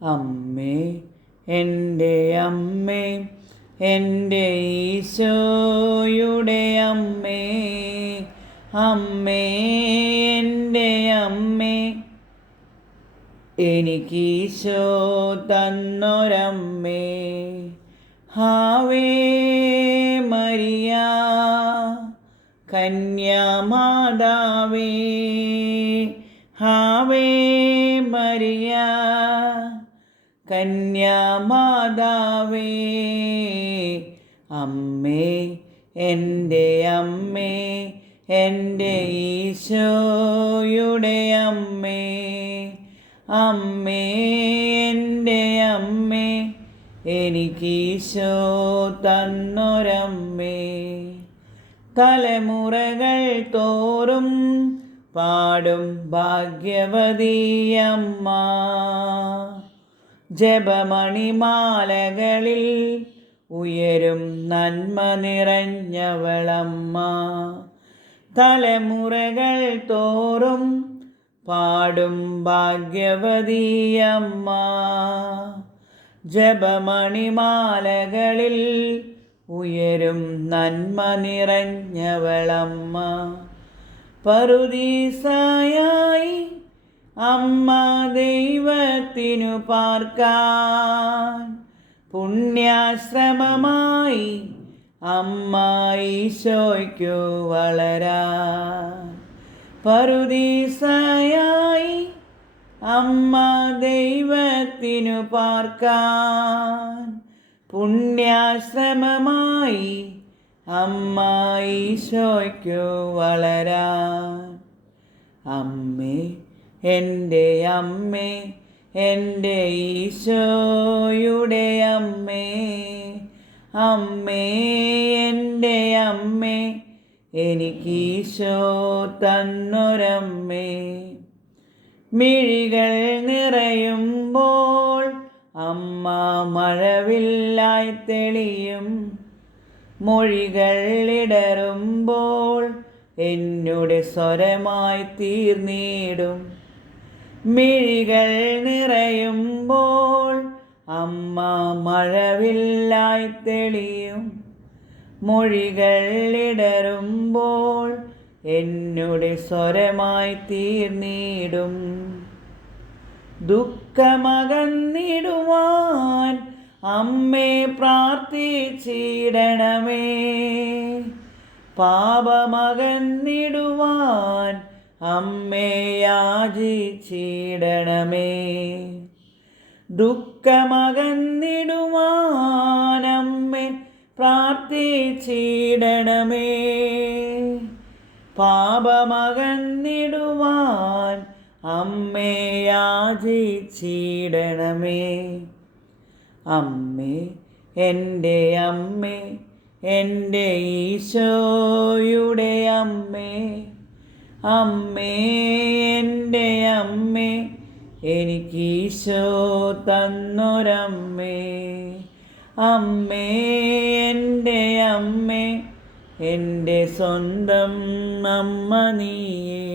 അമ്മേ എൻ്റെ അമ്മേ, എൻ്റെ ഈശോയുടെ അമ്മേ, അമ്മേ എൻ്റെ അമ്മേ, എനിക്കീശോ തന്നൊരമ്മേ. ഹാവേ മരിയ കന്യാമാതാവേ, ഹാവേ മരിയ കന്യാമാതാവേ, അമ്മേ എൻ്റെ അമ്മേ, എൻ്റെ ഈശോയുടെ അമ്മേ, അമ്മേ എൻ്റെ അമ്മേ, എനിക്കീശോ തന്നൊരമ്മേ. തലമുറകൾ തോറും പാടും ഭാഗ്യവതിയമ്മ, ജപമണിമാലകളിൽ ഉയരും നന്മ നിറഞ്ഞവളമ്മ. തലമുറകൾ തോറും പാടും ഭാഗ്യവതിയമ്മ, ജപമണിമാലകളിൽ ഉയരും നന്മ നിറഞ്ഞവളമ്മ. പറുദീസായായി അമ്മ ദൈവത്തിനു പാർക്കാൻ, പുണ്യാശ്രമമായി അമ്മ ഈശോയ്ക്കു വളരാൻ. പറുദീസായായി അമ്മ ദൈവത്തിനു പാർക്കാൻ, പുണ്യാശ്രമമായി അമ്മ ഈശോയ്ക്കു വളരാൻ. അമ്മേ എൻ്റെ അമ്മേ, എൻ്റെ ഈശോയുടെ അമ്മേ, അമ്മേ എൻ്റെ അമ്മേ, എനിക്കീശോ തന്നൊരമ്മേ. മിഴികൾ നിറയുമ്പോൾ അമ്മ മഴവില്ലായി തെളിയും, മൊഴികൾ ഇടറുമ്പോൾ എന്നുടെ സ്വരമായി തീർന്നിടും. മിഴികൾ നിറയുമ്പോൾ അമ്മ മഴവില്ലായി തെളിയും, മൊഴികൾ ഇടറുമ്പോൾ എന്നുടെ സ്വരമായി തീർന്നിടും. ദുഃഖമകന്നിടുവാൻ അമ്മേ പ്രാർത്ഥിച്ചിടണമേ, പാപമകന്നിടുവാൻ അമ്മേ യാചിച്ചിടണമേ. ദുഃഖമകന്നിടുവാൻ അമ്മേ പ്രാർത്ഥിച്ചിടണമേ, പാപമകന്നിടുവാൻ അമ്മേ യാചിച്ചിടണമേ. അമ്മേ എൻ്റെ അമ്മേ, എൻ്റെ ഈശോയുടെ അമ്മേ, അമ്മേ എൻ്റെ അമ്മേ, എനിക്കീശോ തന്നൊരമ്മേ. അമ്മേ എൻ്റെ അമ്മേ, എൻ്റെ സ്വന്തം അമ്മ നീയേ.